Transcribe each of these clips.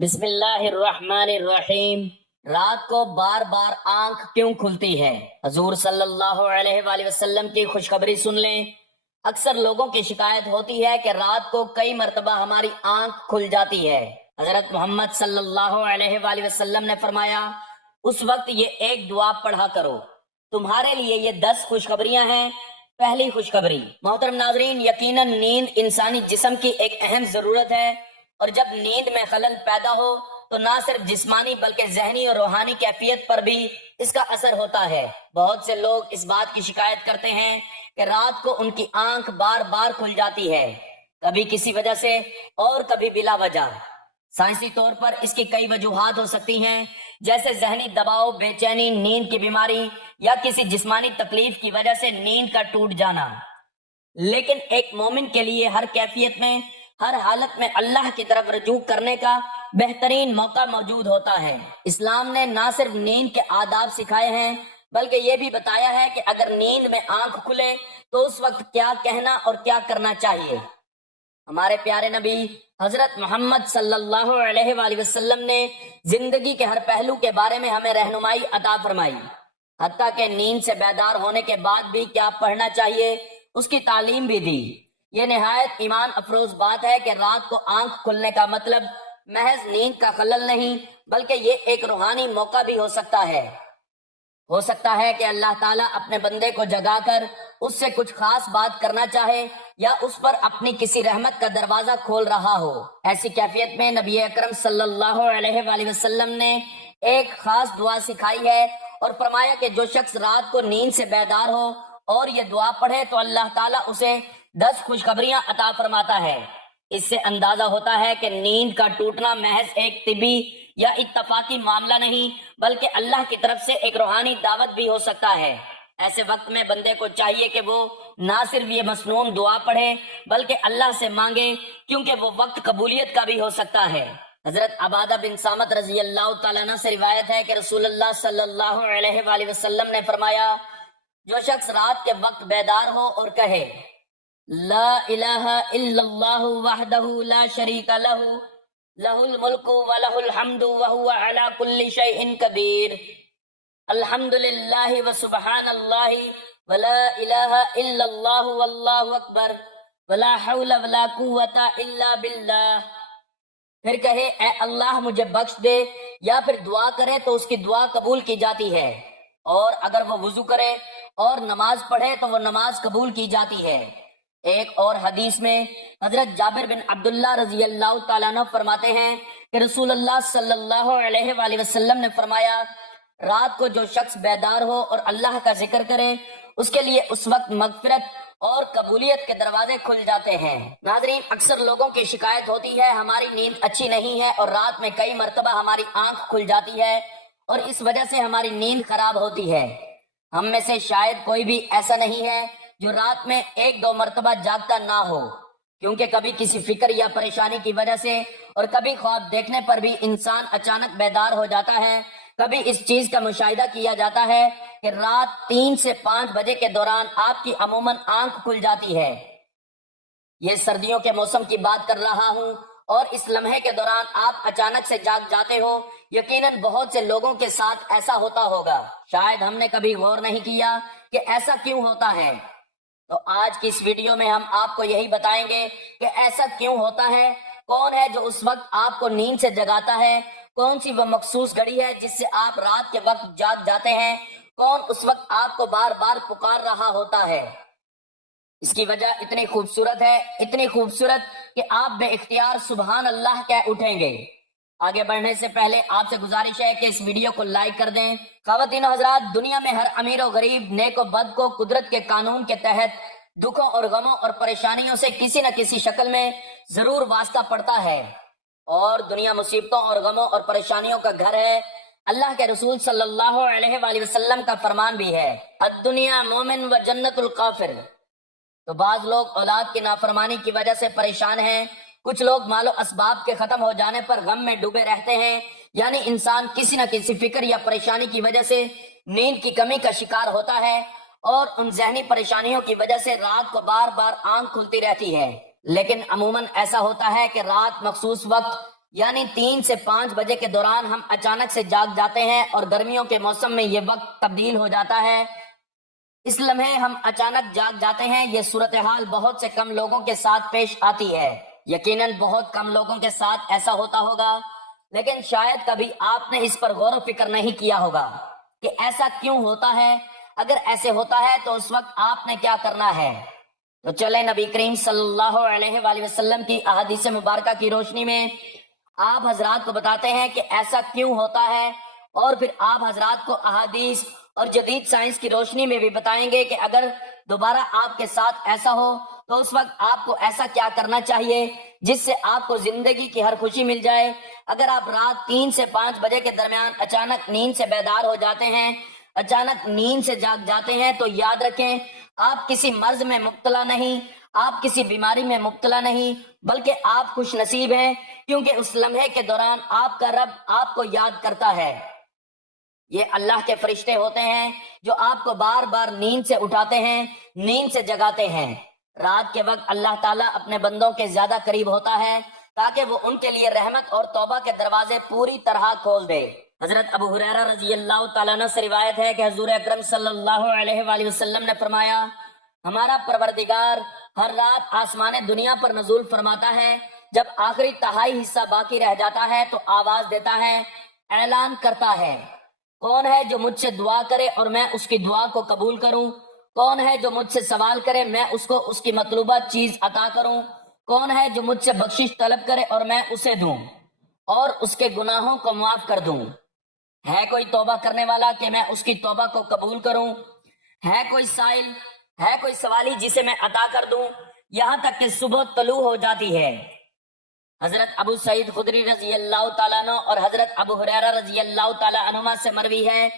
بسم اللہ الرحمن الرحیم۔ رات کو بار بار آنکھ کیوں کھلتی ہے؟ حضور صلی اللہ علیہ وآلہ وسلم کی خوشخبری سن لیں۔ اکثر لوگوں کی شکایت ہوتی ہے کہ رات کو کئی مرتبہ ہماری آنکھ کھل جاتی ہے۔ حضرت محمد صلی اللہ علیہ وآلہ وسلم نے فرمایا، اس وقت یہ ایک دعا پڑھا کرو، تمہارے لیے یہ 10 خوشخبریاں ہیں۔ پہلی خوشخبری، محترم ناظرین، یقیناً نیند انسانی جسم کی ایک اہم ضرورت ہے، اور جب نیند میں خلل پیدا ہو تو نہ صرف جسمانی بلکہ ذہنی اور روحانی کیفیت پر بھی اس کا اثر ہوتا ہے۔ بہت سے لوگ اس بات کی شکایت کرتے ہیں کہ رات کو ان کی آنکھ بار بار کھل جاتی ہے، کبھی کسی وجہ سے اور کبھی بلا وجہ۔ سائنسی طور پر اس کی کئی وجوہات ہو سکتی ہیں، جیسے ذہنی دباؤ، بے چینی، نیند کی بیماری یا کسی جسمانی تکلیف کی وجہ سے نیند کا ٹوٹ جانا۔ لیکن ایک مومن کے لیے ہر کیفیت میں، ہر حالت میں اللہ کی طرف رجوع کرنے کا بہترین موقع موجود ہوتا ہے۔ اسلام نے نہ صرف نیند کے آداب سکھائے ہیں بلکہ یہ بھی بتایا ہے کہ اگر نیند میں آنکھ کھلے تو اس وقت کیا کہنا اور کیا کرنا چاہیے۔ ہمارے پیارے نبی حضرت محمد صلی اللہ علیہ وآلہ وسلم نے زندگی کے ہر پہلو کے بارے میں ہمیں رہنمائی عطا فرمائی، حتیٰ کہ نیند سے بیدار ہونے کے بعد بھی کیا پڑھنا چاہیے اس کی تعلیم بھی دی۔ یہ نہایت ایمان افروز بات ہے کہ رات کو آنکھ کھلنے کا مطلب محض نیند کا خلل نہیں بلکہ یہ ایک روحانی موقع بھی ہو سکتا ہے کہ اللہ تعالیٰ اپنے بندے کو جگا کر اس سے کچھ خاص بات کرنا چاہے یا اس پر اپنی کسی رحمت کا دروازہ کھول رہا ہو۔ ایسی کیفیت میں نبی اکرم صلی اللہ علیہ وآلہ وسلم نے ایک خاص دعا سکھائی ہے اور فرمایا کہ جو شخص رات کو نیند سے بیدار ہو اور یہ دعا پڑھے تو اللہ تعالیٰ اسے 10 خوشخبریاں عطا فرماتا ہے۔ اس سے اندازہ ہوتا ہے کہ نیند کا ٹوٹنا محض ایک طبی یا اتفاقی معاملہ نہیں بلکہ اللہ کی طرف سے ایک روحانی دعوت بھی ہو سکتا ہے۔ ایسے وقت میں بندے کو چاہیے کہ وہ نہ صرف یہ مسنون دعا پڑھے بلکہ اللہ سے مانگے، کیونکہ وہ وقت قبولیت کا بھی ہو سکتا ہے۔ حضرت عبادہ بن صامت رضی اللہ تعالیٰ عنہ سے روایت ہے کہ رسول اللہ صلی اللہ علیہ وآلہ وسلم نے فرمایا، جو شخص رات کے وقت بیدار ہو اور کہے لا الہ الا اللہ وحدہ لا شریک لہ لہ الملک ولہ الحمد وہو علی کل شیء قدیر، الحمد للہ وسبحان اللہ ولا الہ الا اللہ واللہ اکبر ولا حول ولا قوت الا باللہ، پھر کہے اے اللہ مجھے بخش دے، یا پھر دعا کرے تو اس کی دعا قبول کی جاتی ہے، اور اگر وہ وضو کرے اور نماز پڑھے تو وہ نماز قبول کی جاتی ہے۔ ایک اور حدیث میں حضرت جابر بن عبداللہ رضی اللہ تعالیٰ عنہ فرماتے ہیں کہ رسول اللہ صلی اللہ علیہ وآلہ وسلم نے فرمایا، رات کو جو شخص بیدار ہو اور اللہ کا ذکر کرے اس کے لیے اس وقت مغفرت اور قبولیت کے دروازے کھل جاتے ہیں۔ ناظرین، اکثر لوگوں کی شکایت ہوتی ہے ہماری نیند اچھی نہیں ہے اور رات میں کئی مرتبہ ہماری آنکھ کھل جاتی ہے اور اس وجہ سے ہماری نیند خراب ہوتی ہے۔ ہم میں سے شاید کوئی بھی ایسا نہیں ہے جو رات میں 1-2 مرتبہ جاگتا نہ ہو، کیونکہ کبھی کسی فکر یا پریشانی کی وجہ سے اور کبھی خواب دیکھنے پر بھی انسان اچانک بیدار ہو جاتا ہے۔ کبھی اس چیز کا مشاہدہ کیا جاتا ہے کہ رات 3 سے 5 بجے کے دوران آپ کی عموماً آنکھ کھل جاتی ہے۔ یہ سردیوں کے موسم کی بات کر رہا ہوں اور اس لمحے کے دوران آپ اچانک سے جاگ جاتے ہو۔ یقیناً بہت سے لوگوں کے ساتھ ایسا ہوتا ہوگا، شاید ہم نے کبھی غور نہیں کیا کہ ایسا کیوں ہوتا ہے۔ تو آج کی اس ویڈیو میں ہم آپ کو یہی بتائیں گے کہ ایسا کیوں ہوتا ہے، کون ہے جو اس وقت آپ کو نیند سے جگاتا ہے، کون سی وہ مخصوص گھڑی ہے جس سے آپ رات کے وقت جاگ جاتے ہیں، کون اس وقت آپ کو بار بار پکار رہا ہوتا ہے۔ اس کی وجہ اتنی خوبصورت کہ آپ بے اختیار سبحان اللہ کہہ اٹھیں گے۔ آگے بڑھنے سے پہلے آپ سے گزارش ہے کہ اس ویڈیو کو لائک کر دیں۔ خواتین و حضرات، دنیا میں ہر امیر و غریب، نیک و بد کو قدرت کے قانون کے تحت دکھوں اور غموں اور پریشانیوں سے کسی نہ کسی شکل میں ضرور واسطہ پڑتا ہے، اور دنیا مصیبتوں اور غموں اور پریشانیوں کا گھر ہے۔ اللہ کے رسول صلی اللہ علیہ وآلہ وسلم کا فرمان بھی ہے، الدنیا مومن و جنت الکافر۔ تو بعض لوگ اولاد کی نافرمانی کی وجہ سے پریشان ہیں، کچھ لوگ مال و اسباب کے ختم ہو جانے پر غم میں ڈوبے رہتے ہیں، یعنی انسان کسی نہ کسی فکر یا پریشانی کی وجہ سے نیند کی کمی کا شکار ہوتا ہے، اور ان ذہنی پریشانیوں کی وجہ سے رات کو بار بار آنکھ کھلتی رہتی ہے۔ لیکن عموماً ایسا ہوتا ہے کہ رات مخصوص وقت یعنی 3 سے 5 بجے کے دوران ہم اچانک سے جاگ جاتے ہیں اور گرمیوں کے موسم میں یہ وقت تبدیل ہو جاتا ہے۔ اس لمحے ہم اچانک جاگ جاتے ہیں، یہ صورتحال بہت سے کم لوگوں کے ساتھ پیش آتی ہے۔ یقیناً بہت کم لوگوں کے ساتھ ایسا ہوتا ہوگا، لیکن شاید کبھی آپ نے اس پر غور و فکر نہیں کیا ہوگا کہ ایسا کیوں ہوتا ہے۔ اگر ایسے ہوتا ہے تو اس وقت آپ نے کیا کرنا ہے؟ تو چلیں نبی کریم صلی اللہ علیہ وآلہ وسلم کی احادیث مبارکہ کی روشنی میں آپ حضرات کو بتاتے ہیں کہ ایسا کیوں ہوتا ہے، اور پھر آپ حضرات کو احادیث اور جدید سائنس کی روشنی میں بھی بتائیں گے کہ اگر دوبارہ آپ کے ساتھ ایسا ہو تو اس وقت آپ کو ایسا کیا کرنا چاہیے جس سے آپ کو زندگی کی ہر خوشی مل جائے۔ اگر آپ رات 3 سے 5 بجے کے درمیان اچانک نیند سے بیدار ہو جاتے ہیں، اچانک نیند سے جاگ جاتے ہیں، تو یاد رکھیں آپ کسی مرض میں مبتلا نہیں، آپ کسی بیماری میں مبتلا نہیں، بلکہ آپ خوش نصیب ہیں، کیونکہ اس لمحے کے دوران آپ کا رب آپ کو یاد کرتا ہے۔ یہ اللہ کے فرشتے ہوتے ہیں جو آپ کو بار بار نیند سے اٹھاتے ہیں، نیند سے جگاتے ہیں۔ رات کے وقت اللہ تعالیٰ اپنے بندوں کے زیادہ قریب ہوتا ہے تاکہ وہ ان کے لیے رحمت اور توبہ کے دروازے پوری طرح کھول دے۔ حضرت ابو ہریرہ رضی اللہ تعالیٰ عنہ سے روایت ہے کہ حضور اکرم صلی اللہ علیہ وآلہ وسلم نے فرمایا، ہمارا پروردگار ہر رات آسمان دنیا پر نزول فرماتا ہے، جب آخری تہائی حصہ باقی رہ جاتا ہے تو آواز دیتا ہے، اعلان کرتا ہے، کون ہے جو مجھ سے دعا کرے اور میں اس کی دعا کو قبول کروں؟ کون ہے جو مجھ سے سوال کرے میں اس کو اس کی مطلوبہ چیز عطا کروں؟ کون ہے جو مجھ سے بخشش طلب کرے اور میں اسے دوں اور اس کے گناہوں کو معاف کر دوں؟ ہے کوئی توبہ کرنے والا کہ میں اس کی توبہ کو قبول کروں؟ ہے کوئی سائل، ہے کوئی سوالی جسے میں عطا کر دوں؟ یہاں تک کہ صبح طلوع ہو جاتی ہے۔ حضرت ابو سعید خدری رضی اللہ تعالیٰ عنہ اور حضرت ابو ہریرہ رضی اللہ تعالیٰ عنہما سے مروی ہے،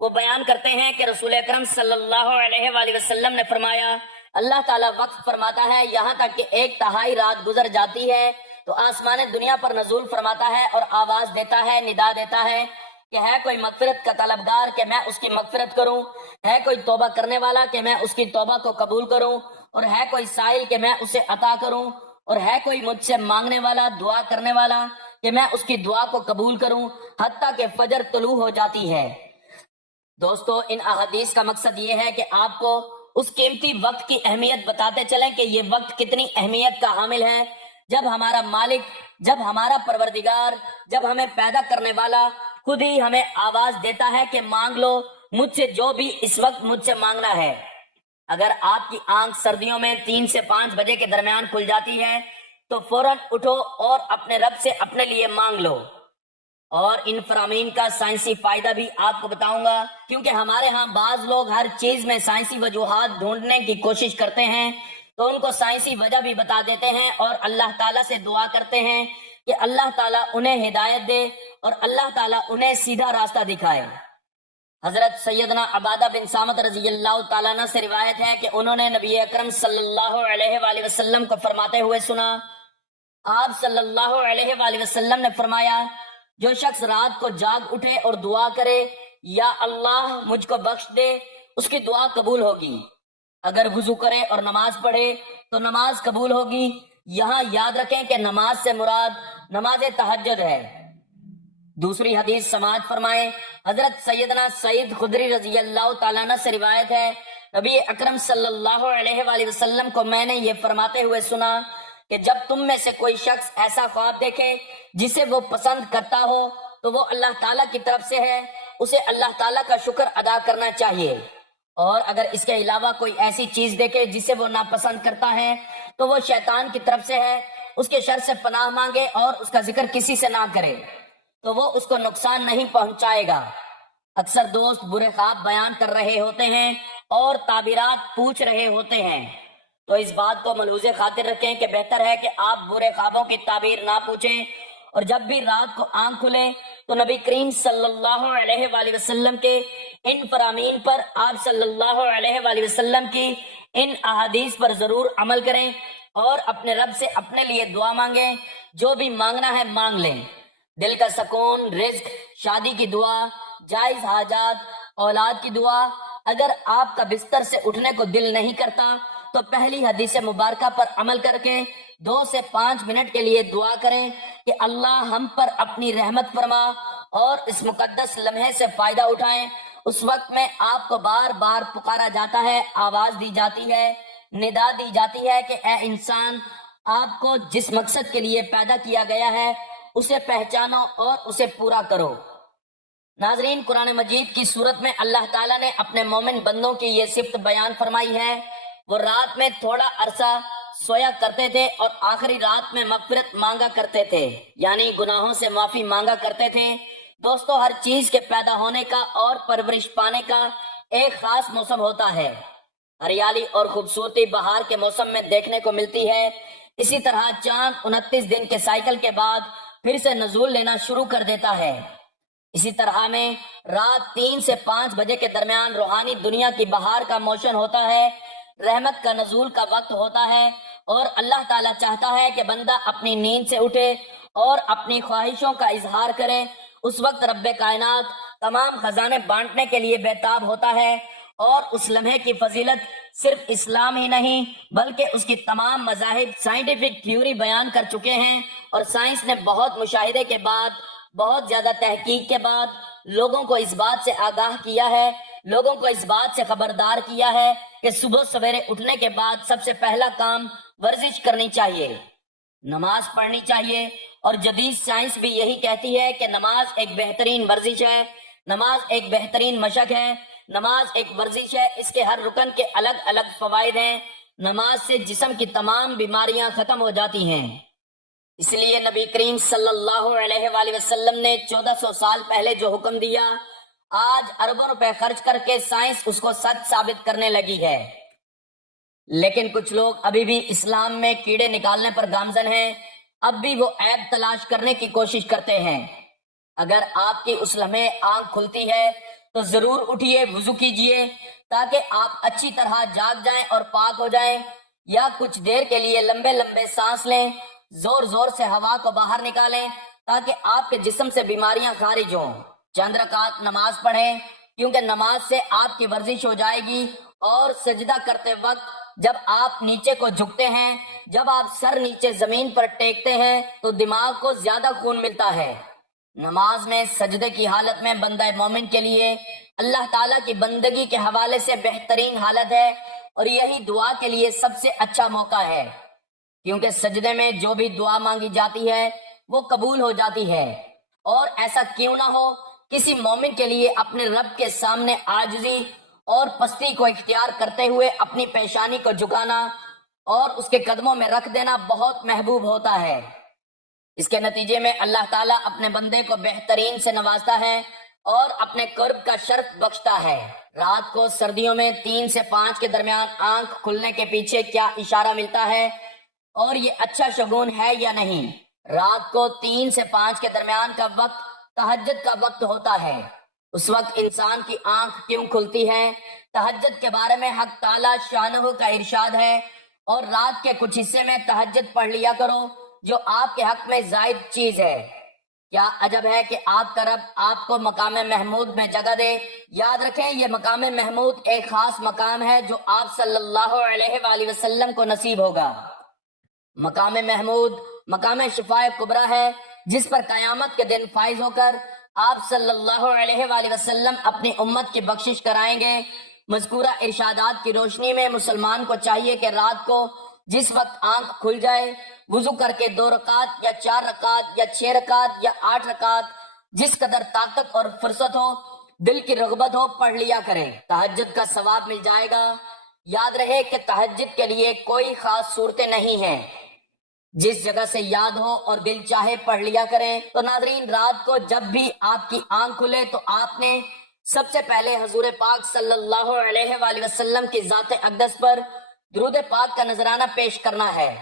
وہ بیان کرتے ہیں کہ رسول اکرم صلی اللہ علیہ وآلہ وسلم نے فرمایا، اللہ تعالیٰ وقت فرماتا ہے یہاں تک کہ 1/3 رات گزر جاتی ہے تو آسمان دنیا پر نزول فرماتا ہے اور آواز دیتا ہے، ندا دیتا ہے کہ ہے کوئی مغفرت کا طلبگار کہ میں اس کی مغفرت کروں، ہے کوئی توبہ کرنے والا کہ میں اس کی توبہ کو قبول کروں، اور ہے کوئی سائل کہ میں اسے عطا کروں، اور ہے کوئی مجھ سے مانگنے والا، دعا کرنے والا کہ میں اس کی دعا کو قبول کروں، حتیٰ کہ فجر طلوع ہو جاتی ہے۔ دوستو، ان احادیث کا مقصد یہ ہے کہ آپ کو اس قیمتی وقت کی اہمیت بتاتے چلیں کہ یہ وقت کتنی اہمیت کا حامل ہے۔ جب ہمارا مالک، جب ہمارا پروردگار، جب ہمیں پیدا کرنے والا خود ہی ہمیں آواز دیتا ہے کہ مانگ لو مجھ سے جو بھی اس وقت مجھ سے مانگنا ہے۔ اگر آپ کی آنکھ سردیوں میں 3 سے 5 بجے کے درمیان کھل جاتی ہے تو فوراً اٹھو اور اپنے رب سے اپنے لیے مانگ لو۔ اور ان فرامین کا سائنسی فائدہ بھی آپ کو بتاؤں گا، کیونکہ ہمارے ہاں بعض لوگ ہر چیز میں سائنسی وجوہات ڈھونڈنے کی کوشش کرتے ہیں، تو ان کو سائنسی وجہ بھی بتا دیتے ہیں اور اللہ تعالیٰ سے دعا کرتے ہیں کہ اللہ تعالیٰ انہیں ہدایت دے اور اللہ تعالیٰ انہیں سیدھا راستہ دکھائے۔ حضرت سیدنا عبادہ بن صامت رضی اللہ تعالیٰ عنہ سے روایت ہے کہ انہوں نے نبی اکرم صلی اللہ علیہ وآلہ وسلم کو فرماتے ہوئے سنا، آپ صلی اللہ علیہ وآلہ وسلم نے فرمایا، جو شخص رات کو جاگ اٹھے اور دعا کرے، یا اللہ مجھ کو بخش دے، اس کی دعا قبول ہوگی۔ اگر وضو کرے اور نماز پڑھے تو نماز قبول ہوگی۔ یہاں یاد رکھیں کہ نماز سے مراد نماز تہجد ہے۔ دوسری حدیث سماعت فرمائیں، حضرت سیدنا سعید خدری رضی اللہ تعالیٰ عنہ سے روایت ہے، نبی اکرم صلی اللہ علیہ وآلہ وسلم کو میں نے یہ فرماتے ہوئے سنا کہ جب تم میں سے کوئی شخص ایسا خواب دیکھے جسے وہ پسند کرتا ہو تو وہ اللہ تعالیٰ کی طرف سے ہے، اسے اللہ تعالیٰ کا شکر ادا کرنا چاہیے، اور اگر اس کے علاوہ کوئی ایسی چیز دیکھے جسے وہ ناپسند کرتا ہے تو وہ شیطان کی طرف سے ہے، اس کے شر سے پناہ مانگے اور اس کا ذکر کسی سے نہ کرے تو وہ اس کو نقصان نہیں پہنچائے گا۔ اکثر دوست برے خواب بیان کر رہے ہوتے ہیں اور تعبیرات پوچھ رہے ہوتے ہیں، تو اس بات کو ملحوظ خاطر رکھیں کہ بہتر ہے کہ آپ برے خوابوں کی تعبیر نہ پوچھیں، اور جب بھی رات کو آنکھ کھلے تو نبی کریم صلی اللہ علیہ وآلہ وسلم کے ان فرامین پر، آپ صلی اللہ علیہ وآلہ وسلم کی ان احادیث پر ضرور عمل کریں اور اپنے رب سے اپنے لیے دعا مانگیں۔ جو بھی مانگنا ہے مانگ لیں، دل کا سکون، رزق، شادی کی دعا، جائز حاجات، اولاد کی دعا۔ اگر آپ کا بستر سے اٹھنے کو دل نہیں کرتا تو پہلی حدیث مبارکہ پر عمل کر کے 2 سے 5 منٹ کے لیے دعا کریں کہ اللہ ہم پر اپنی رحمت فرما اور اس مقدس لمحے سے فائدہ اٹھائیں۔ اس وقت میں آپ کو بار بار پکارا جاتا ہے، آواز دی جاتی ہے، ندا دی جاتی ہے کہ اے انسان، آپ کو جس مقصد کے لیے پیدا کیا گیا ہے اسے پہچانو اور اسے پورا کرو۔ ناظرین، قرآن مجید کی صورت میں اللہ تعالیٰ نے اپنے مومن بندوں کی یہ صفت بیان فرمائی ہے۔ وہ رات میں تھوڑا عرصہ سویا کرتے تھے اور آخری رات میں مغفرت مانگا کرتے تھے، یعنی گناہوں سے معافی مانگا کرتے تھے۔ دوستو، ہر چیز کے پیدا ہونے کا اور پرورش پانے کا ایک خاص موسم ہوتا ہے۔ ہریالی اور خوبصورتی بہار کے موسم میں دیکھنے کو ملتی ہے۔ اسی طرح چاند 29 دن کے سائیکل کے بعد پھر سے نزول لینا شروع کر دیتا ہے۔ اسی طرح میں رات 3 سے 5 بجے کے درمیان روحانی دنیا کی بہار کا موشن ہوتا ہے، رحمت کا نزول کا وقت ہوتا ہے، اور اللہ تعالیٰ چاہتا ہے کہ بندہ اپنی نیند سے اٹھے اور اپنی خواہشوں کا اظہار کرے۔ اس وقت رب کائنات تمام خزانے بانٹنے کے لیے بےتاب ہوتا ہے، اور اس لمحے کی فضیلت صرف اسلام ہی نہیں بلکہ اس کی تمام مذاہب سائنٹیفک تھیوری بیان کر چکے ہیں، اور سائنس نے بہت مشاہدے کے بعد، بہت زیادہ تحقیق کے بعد لوگوں کو اس بات سے آگاہ کیا ہے، لوگوں کو اس بات سے خبردار کیا ہے کہ صبح سویرے اٹھنے کے بعد سب سے پہلا کام ورزش کرنی چاہیے، نماز پڑھنی چاہیے۔ اور جدید سائنس بھی یہی کہتی ہے کہ نماز ایک بہترین ورزش ہے، نماز ایک بہترین مشق ہے، نماز ایک ورزش ہے۔ اس کے ہر رکن کے الگ الگ فوائد ہیں۔ نماز سے جسم کی تمام بیماریاں ختم ہو جاتی ہیں۔ اس لیے نبی کریم صلی اللہ علیہ وآلہ وسلم نے 1400 سال پہلے جو حکم دیا، آج اربوں روپے خرچ کر کے سائنس اس کو سچ ثابت کرنے لگی ہے۔ لیکن کچھ لوگ ابھی بھی اسلام میں کیڑے نکالنے پر گامزن ہیں، اب بھی وہ عیب تلاش کرنے کی کوشش کرتے ہیں۔ اگر آپ کی اس لمحے آنکھ کھلتی ہے تو ضرور اٹھیے، وضو کیجیے تاکہ آپ اچھی طرح جاگ جائیں اور پاک ہو جائیں، یا کچھ دیر کے لیے لمبے لمبے سانس لیں، زور زور سے ہوا کو باہر نکالیں تاکہ آپ کے جسم سے بیماریاں خارج ہوں۔ چند رکعت نماز پڑھیں، کیونکہ نماز سے آپ کی ورزش ہو جائے گی، اور سجدہ کرتے وقت جب آپ نیچے کو جھکتے ہیں، جب آپ سر نیچے زمین پر ٹیکتے ہیں تو دماغ کو زیادہ خون ملتا ہے۔ نماز میں سجدے کی حالت میں بندہ مومن کے لیے اللہ تعالیٰ کی بندگی کے حوالے سے بہترین حالت ہے، اور یہی دعا کے لیے سب سے اچھا موقع ہے، کیونکہ سجدے میں جو بھی دعا مانگی جاتی ہے وہ قبول ہو جاتی ہے۔ اور ایسا کیوں نہ ہو، کسی مومن کے لیے اپنے رب کے سامنے عاجزی اور پستی کو اختیار کرتے ہوئے اپنی پیشانی کو جھکانا اور اس کے قدموں میں رکھ دینا بہت محبوب ہوتا ہے۔ اس کے نتیجے میں اللہ تعالیٰ اپنے بندے کو بہترین سے نوازتا ہے اور اپنے قرب کا شرف بخشتا ہے۔ رات کو سردیوں میں 3 سے 5 کے درمیان آنکھ کھلنے کے پیچھے کیا اشارہ ملتا ہے، اور یہ اچھا شگون ہے یا نہیں؟ رات کو 3 سے 5 کے درمیان کا وقت تہجد کا وقت ہوتا ہے۔ اس وقت انسان کی آنکھ کیوں کھلتی ہے؟ تہجد کے بارے میں حق تعالیٰ شانہ کا ارشاد ہے، اور رات کے کچھ حصے میں تہجد پڑھ لیا کرو جو آپ کے حق میں زائد چیز ہے۔ کیا عجب ہے کہ آپ کا رب آپ کو مقام محمود میں جگہ دے۔ یاد رکھیں، یہ مقام محمود ایک خاص مقام ہے جو آپ صلی اللہ علیہ وآلہ وسلم کو نصیب ہوگا۔ مقام محمود مقام شفاء کبریٰ ہے، جس پر قیامت کے دن فائز ہو کر آپ صلی اللہ علیہ وآلہ وسلم اپنی امت کی بخشش کرائیں گے۔ مذکورہ ارشادات کی روشنی میں مسلمان کو چاہیے کہ رات کو جس وقت آنکھ کھل جائے، وضو کر کے 2 رکعت یا 4 رکعت یا 6 رکعت یا 8 رکعت، جس قدر طاقت اور فرصت ہو، دل کی رغبت ہو، پڑھ لیا کریں۔ تہجد کا ثواب مل جائے گا۔ یاد رہے کہ تہجد کے لیے کوئی خاص صورتیں نہیں ہیں، جس جگہ سے یاد ہو اور دل چاہے پڑھ لیا کریں۔ تو ناظرین، رات کو جب بھی آپ کی آنکھ کھلے تو آپ نے سب سے پہلے حضور پاک صلی اللہ علیہ وآلہ وسلم کی ذات اقدس پر درود پاک کا نذرانہ پیش کرنا ہے۔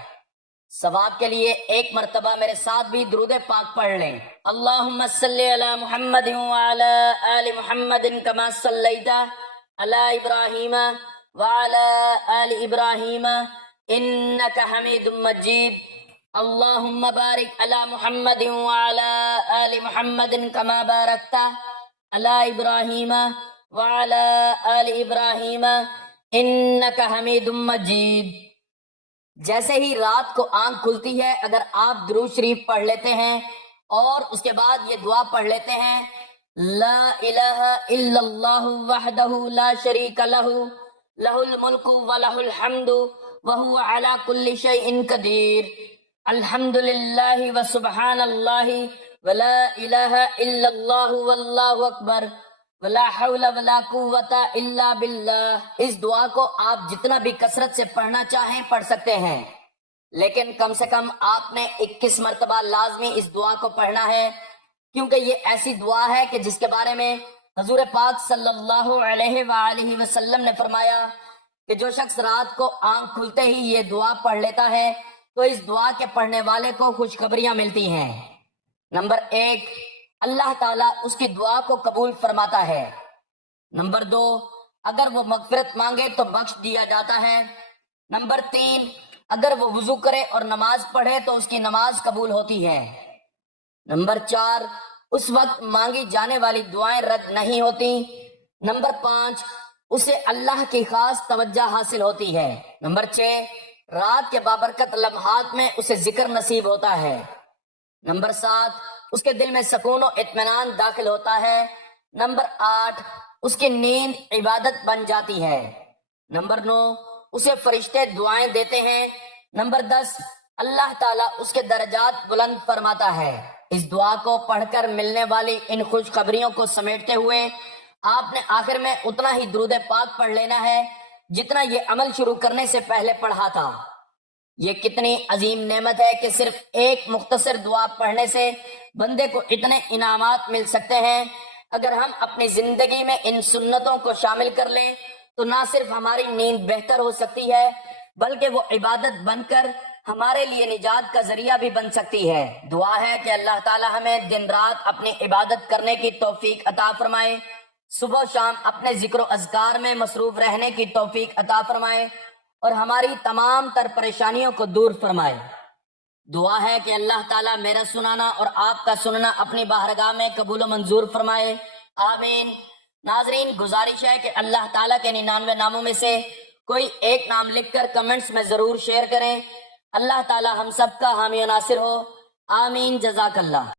ثواب کے لیے ایک مرتبہ میرے ساتھ بھی درود پاک پڑھ لیں۔ اللہم صلی علی محمد وعلی آل محمد کما صلیت علی ابراہیم وعلی آل ابراہیم انک حمید مجید۔ اللہم بارک علی محمد وعلی آل محمد کما بارکت علی ابراہیم وعلی آل ابراہیم انک حمید مجید۔ جیسے ہی رات کو آنکھ کھلتی ہے اگر آپ درود شریف پڑھ لیتے ہیں اور اس کے بعد یہ دعا پڑھ لیتے ہیں، لا الہ الا اللہ وحدہ لا شریک لہ لہ الملک ولہ الحمد وہو علی کل شیء قدیر، الحمد للہ وسبحان اللہ ولا الہ الا اللہ واللہ اکبر ولا حول ولا قوت الا باللہ، اس دعا کو آپ جتنا بھی کثرت سے پڑھنا چاہیں پڑھ سکتے ہیں، لیکن کم سے کم آپ نے 21 مرتبہ لازمی اس دعا کو پڑھنا ہے، کیونکہ یہ ایسی دعا ہے کہ جس کے بارے میں حضور پاک صلی اللہ علیہ وآلہ وسلم نے فرمایا کہ جو شخص رات کو آنکھ کھلتے ہی یہ دعا پڑھ لیتا ہے تو اس دعا کے پڑھنے والے کو خوشخبریاں ملتی ہیں۔ نمبر 1، اللہ تعالیٰ اس کی دعا کو قبول فرماتا ہے۔ نمبر 2، اگر وہ مغفرت مانگے تو بخش دیا جاتا ہے۔ نمبر 3، اگر وہ وضو کرے اور نماز پڑھے تو اس کی نماز قبول ہوتی ہے۔ نمبر 4، اس وقت مانگی جانے والی دعائیں رد نہیں ہوتی۔ نمبر 5، اسے اللہ کی خاص توجہ حاصل ہوتی ہے۔ نمبر 6، رات کے بابرکت لمحات میں اسے ذکر نصیب ہوتا ہے۔ نمبر 7، اس کے دل میں سکون و اطمینان داخل ہوتا ہے۔ نمبر 8، اس کی نیند عبادت بن جاتی ہے۔ نمبر 9، اسے فرشتے دعائیں دیتے ہیں۔ نمبر 10، اللہ تعالیٰ اس کے درجات بلند فرماتا ہے۔ اس دعا کو پڑھ کر ملنے والی ان خوشخبریوں کو سمیٹتے ہوئے آپ نے آخر میں اتنا ہی درود پاک پڑھ لینا ہے جتنا یہ عمل شروع کرنے سے پہلے پڑھا تھا۔ یہ کتنی عظیم نعمت ہے کہ صرف ایک مختصر دعا پڑھنے سے بندے کو اتنے انعامات مل سکتے ہیں۔ اگر ہم اپنی زندگی میں ان سنتوں کو شامل کر لیں تو نہ صرف ہماری نیند بہتر ہو سکتی ہے بلکہ وہ عبادت بن کر ہمارے لیے نجات کا ذریعہ بھی بن سکتی ہے۔ دعا ہے کہ اللہ تعالی ہمیں دن رات اپنی عبادت کرنے کی توفیق عطا فرمائے، صبح و شام اپنے ذکر و اذکار میں مصروف رہنے کی توفیق عطا فرمائے اور ہماری تمام تر پریشانیوں کو دور فرمائے۔ دعا ہے کہ اللہ تعالیٰ میرا سنانا اور آپ کا سننا اپنی بارگاہ میں قبول و منظور فرمائے، آمین۔ ناظرین، گزارش ہے کہ اللہ تعالیٰ کے 99 ناموں میں سے کوئی ایک نام لکھ کر کمنٹس میں ضرور شیئر کریں۔ اللہ تعالیٰ ہم سب کا حامی و ناصر ہو، آمین، جزاک اللہ۔